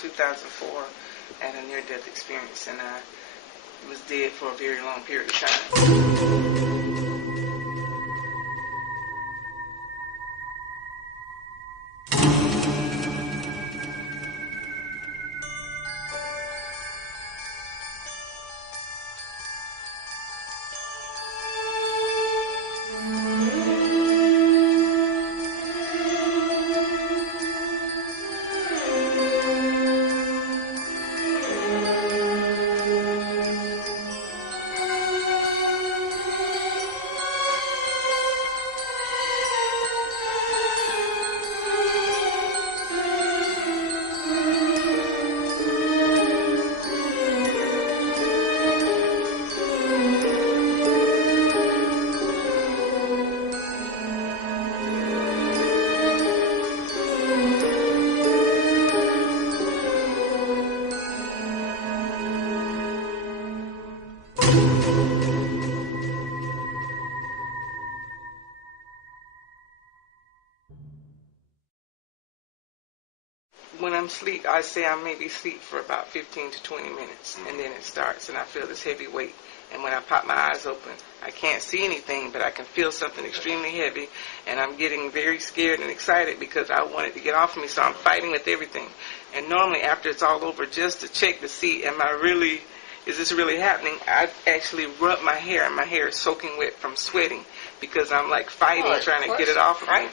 2004 at a near-death experience, and I was dead for a very long period of time. When I'm asleep, I say I maybe sleep for about 15 to 20 minutes, and then it starts, and I feel this heavy weight. And when I pop my eyes open, I can't see anything, but I can feel something extremely heavy, and I'm getting very scared and excited because I want it to get off of me, so I'm fighting with everything. And normally after it's all over, just to check to see, is this really happening, I actually rub my hair, and my hair is soaking wet from sweating because I'm like fighting, trying to get it off of me.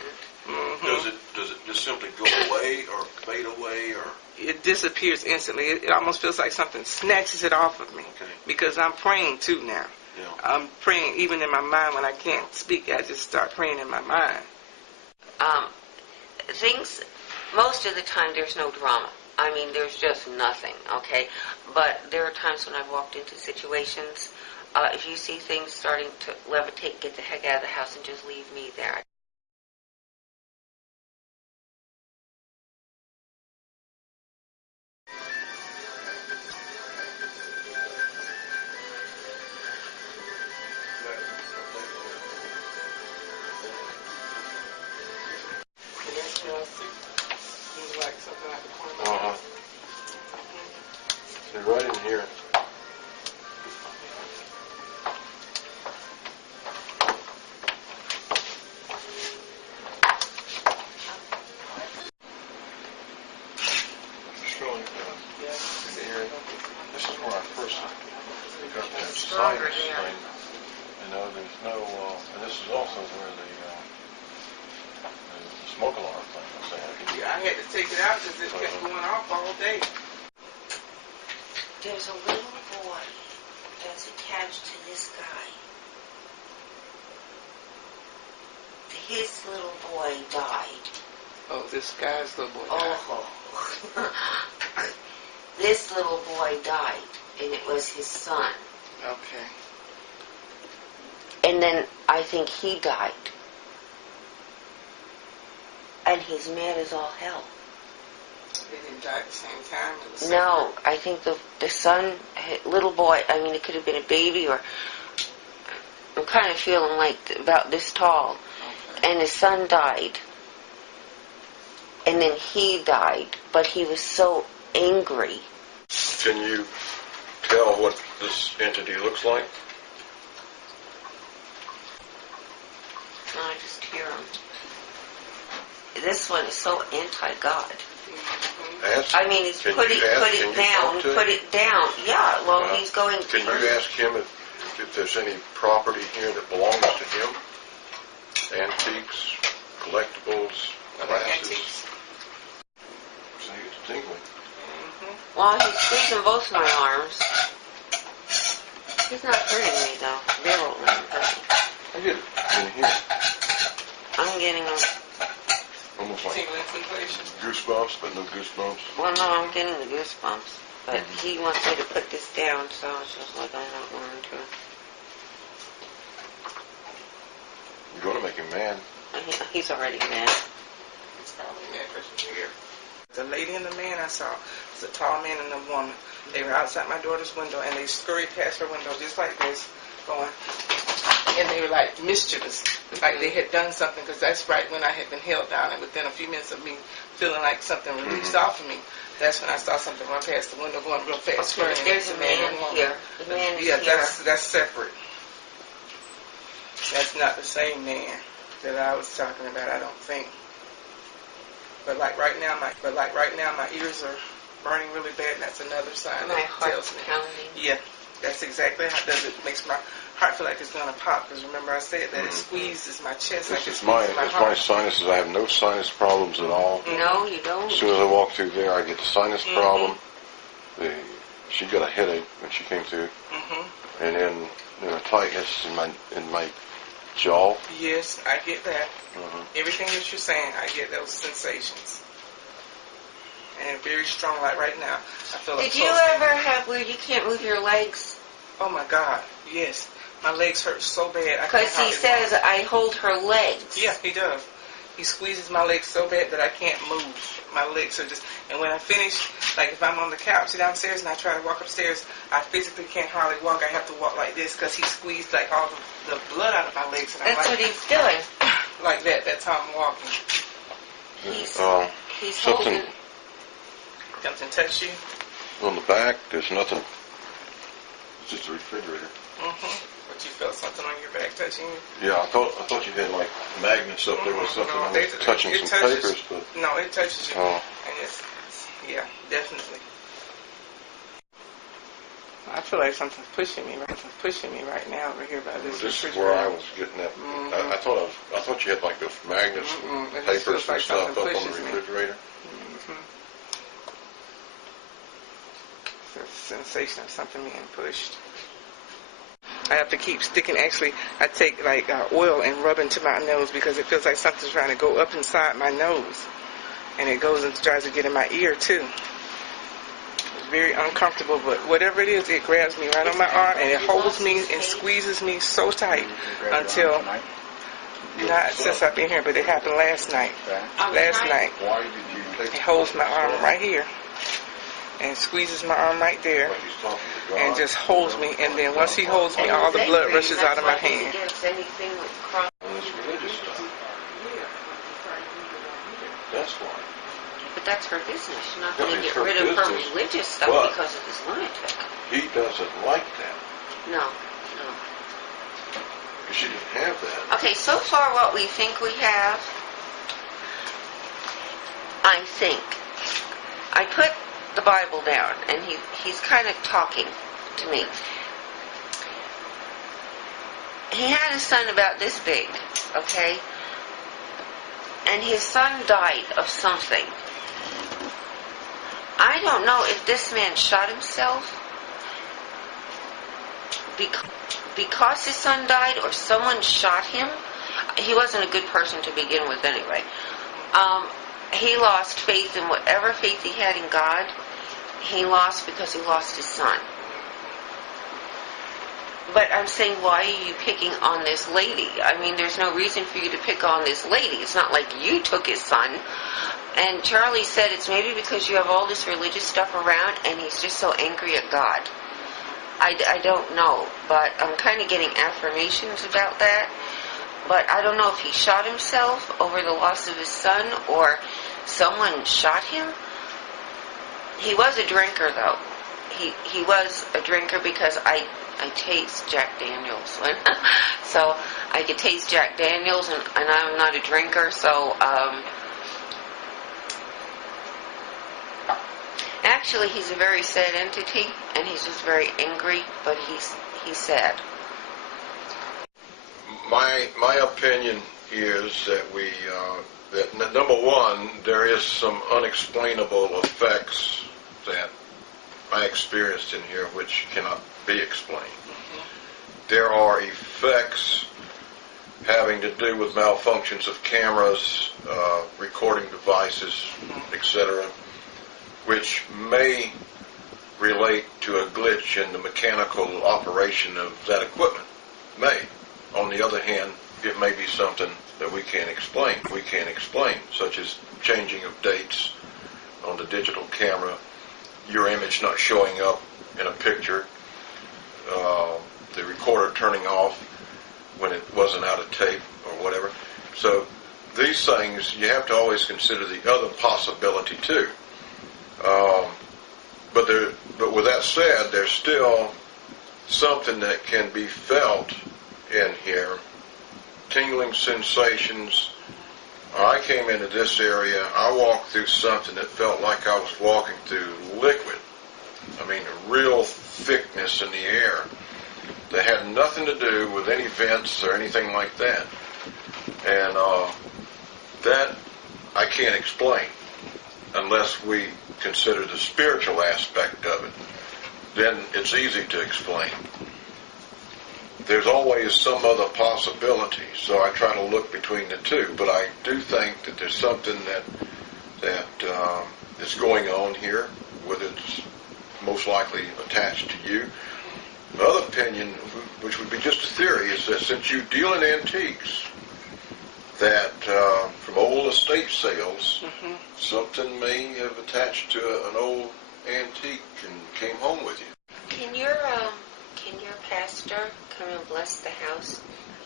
Mm-hmm. Does it just simply go away or fade away, or? It disappears instantly. It almost feels like something snatches it off of me. Okay. Because I'm praying too now. Yeah. I'm praying even in my mind when I can't speak. I just start praying in my mind. Most of the time there's no drama. I mean, there's just nothing, okay? But there are times when I've walked into situations, if you see things starting to levitate, get the heck out of the house and just leave me there. So right in here. This is where I first got that sinus thing. You know, there's no, and this is also where the smoke alarm thing was at. Yeah, I had to take it out because it kept going off all day. There's a little boy that's attached to this guy. His little boy died. Oh, this guy's little boy died. Oh. This little boy died, and it was his son. Okay. And then I think he died. And he's mad as all hell. They didn't die at the same time? No, I think the son, little boy, I mean, it could have been a baby, or I'm kind of feeling like about this tall. Okay. And his son died. And then he died, but he was so angry. Can you tell what this entity looks like? No, I just hear him. This one is so anti-God. I mean, it's put it down. Yeah, well, he's going to... Can you ask him if there's any property here that belongs to him? Antiques, collectibles, glasses. See, it's tingling. Well, he's squeezing both my arms. He's not hurting me, though. Barely, doesn't he? I get it in here. I'm getting a... Almost like goosebumps, but no goosebumps. Well, no, I'm getting the goosebumps. But he wants me to put this down, so it's just like I'm not wanting to. You're going to make him mad. He's already mad. He's probably mad because you're here. The lady and the man I saw was a tall man and a woman. They were outside my daughter's window, and they scurried past her window just like this, going... and they were like mischievous. It's like they had done something, because that's right when I had been held down, and within a few minutes of me feeling like something released off of me, that's when I saw something run past the window going real fast. Okay, but there's a man here. The man is Yeah, here. that's separate. That's not the same man that I was talking about, I don't think. But like right now, my ears are burning really bad, and that's another sign My that heart's tells me. pounding. Yeah, that's exactly how it does. It makes my heart feel like it's gonna pop. Because remember, I said that it squeezes my chest like This it is my, squeezes my it's my heart. sinuses. I have no sinus problems at all. No, you don't. As soon as I walk through there, I get the sinus problem. She got a headache when she came through, and then a tightness in my jaw. Yes, I get that. Everything that you're saying, I get those sensations. And very strong, like right now. I feel like Did you ever have where you can't move your legs? Oh my God, yes. My legs hurt so bad. Because he says I hold her legs. Yeah, he does. He squeezes my legs so bad that I can't move. My legs are just, and when I finish, like if I'm on the couch downstairs and I try to walk upstairs, I physically can't hardly walk. I have to walk like this because he squeezed like all the blood out of my legs. And That's I'm what he's doing. like that. That's how I'm walking. He's Something holding. Something touch you? on the back. There's nothing. It's just a refrigerator. But you felt something on your back touching you? Yeah, I thought you had like magnets up there with something. No, I was touching it some touches. papers, but No, it touches you. Oh. And yeah, definitely. I feel like something's pushing me right now over here by this this is refrigerator. where I was getting that. I thought you had like the magnets and It just papers feels like and stuff something up on the pushes me. refrigerator. It's a sensation of something being pushed. I have to keep sticking. Actually, I take like oil and rub into my nose because it feels like something's trying to go up inside my nose, and it goes and tries to get in my ear too. It's very uncomfortable, but whatever it is, it grabs me right on my arm and it holds me and squeezes me so tight until not since I've been here, but it happened last night. Last night, Why did you take it holds my arm right here and squeezes my arm right there. Like he's talking to God? And just holds me, and then once he holds me, all the blood rushes out of my hand. Against anything with cross. On this religious stuff. That's why. But that's her business. She's not Yeah, going to it's get her rid of her business, religious stuff but- because of this lunatic. He doesn't like that. No. She didn't have that. Okay, so far what we think we have, I think. I put the Bible down, and he's kind of talking to me. He had a son about this big, okay? And his son died of something. I don't know if this man shot himself because his son died or someone shot him. He wasn't a good person to begin with anyway. He lost faith in whatever faith he had in God. He lost because he lost his son. But I'm saying, why are you picking on this lady? I mean, there's no reason for you to pick on this lady. It's not like you took his son. And Charlie said it's maybe because you have all this religious stuff around and he's just so angry at God. I don't know, but I'm kind of getting affirmations about that. But I don't know if he shot himself over the loss of his son or someone shot him. He was a drinker, though. He was a drinker because I taste Jack Daniels. So I could taste Jack Daniels, and I'm not a drinker, so actually he's a very sad entity, and he's just very angry, but he's sad. My opinion is that that number one, there is some unexplainable effects that I experienced in here which cannot be explained. There are effects having to do with malfunctions of cameras, recording devices, etc., which may relate to a glitch in the mechanical operation of that equipment. May. On the other hand, it may be something that we can't explain. We can't explain, such as changing of dates on the digital camera, your image not showing up in a picture, the recorder turning off, when it wasn't out of tape or whatever. So these things, you have to always consider the other possibility too. But with that said, there's still something that can be felt in here. Tingling sensations. I came into this area, I walked through something that felt like I was walking through liquid. I mean, a real thickness in the air that had nothing to do with any vents or anything like that. And that I can't explain unless we consider the spiritual aspect of it. Then it's easy to explain. There's always some other possibility, so I try to look between the two. But I do think that there's something that is going on here, whether it's most likely attached to you. The other opinion, which would be just a theory, is that since you deal in antiques, that from old estate sales, something may have attached to an old antique and came home with you. Can your pastor come and bless the house?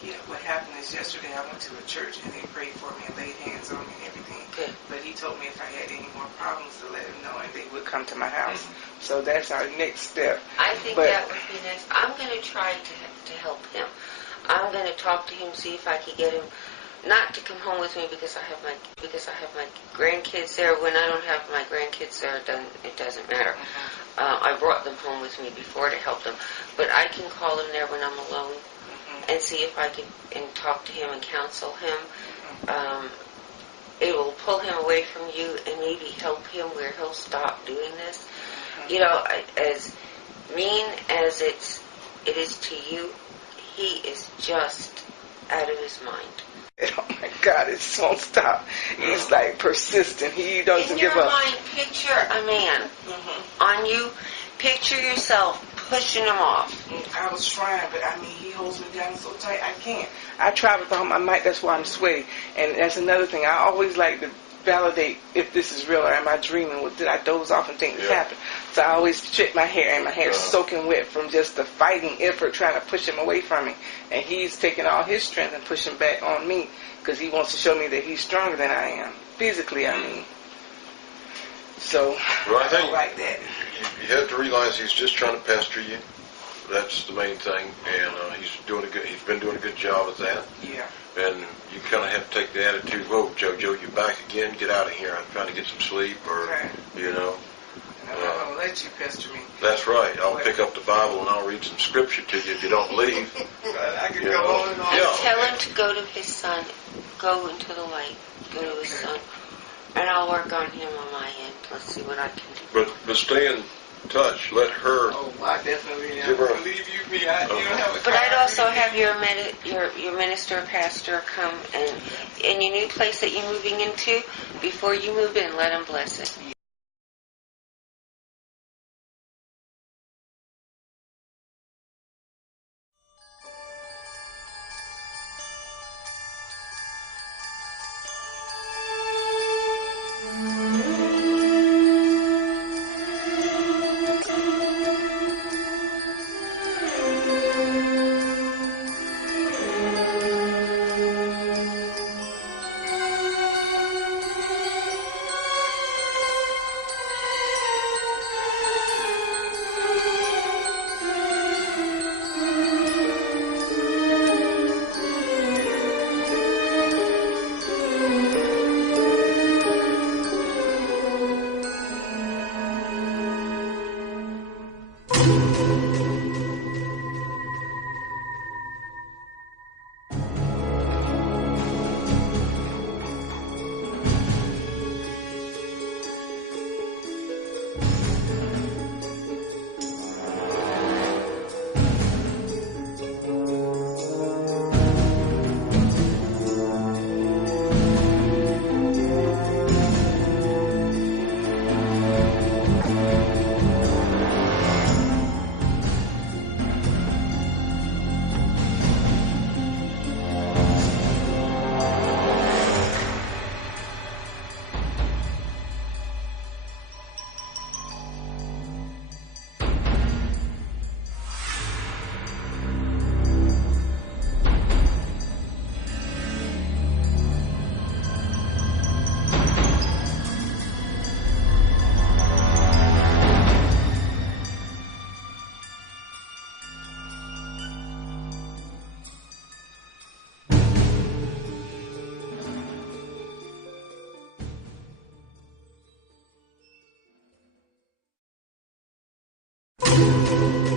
Yeah, what happened is yesterday I went to a church and they prayed for me and laid hands on me and everything. Good. But he told me if I had any more problems to let him know and they would come to my house. So that's our next step. I think that would be nice. I'm going to try to help him. I'm going to talk to him, see if I can get him not to come home with me because I have my grandkids there. When I don't have my grandkids there, it doesn't matter. I brought them home with me before to help them, but I can call him there when I'm alone and see if I can and talk to him and counsel him. It will pull him away from you and maybe help him where he'll stop doing this. You know, as mean as it is to you, he is just out of his mind. Oh my God, it won't stop. He's like persistent. He doesn't give up. In your mind, picture a man on you. Picture yourself pushing him off. I was trying, but I mean, he holds me down so tight, I can't. I try with all my might, that's why I'm sweaty. And that's another thing. I always like to validate if this is real or am I dreaming? Did I doze off and think this happened? So I always strip my hair, and my hair's soaking wet from just the fighting effort trying to push him away from me. And he's taking all his strength and pushing back on me because he wants to show me that he's stronger than I am. Physically, I mean. So, Well, I I think don't like that. you have to realize he's just trying to pester you. That's the main thing, and he's been doing a good job at that. Yeah. And you kind of have to take the attitude, whoa, JoJo, you're back again, get out of here, I'm trying to get some sleep, or, you know. And I'm not going to let you pester me. That's right. I'll pick up the Bible and I'll read some scripture to you if you don't leave. I can You go know. on and on. Yeah. Tell him to go to his son. Go into the light. Go to his son. And I'll work on him on my end. Let's see what I can do. But stay in touch. Let her. Oh, I definitely Give her a- believe you me. You don't have a But I'd car. also have your minister or pastor come and in your new place that you're moving into, before you move in, let him bless it. Bye.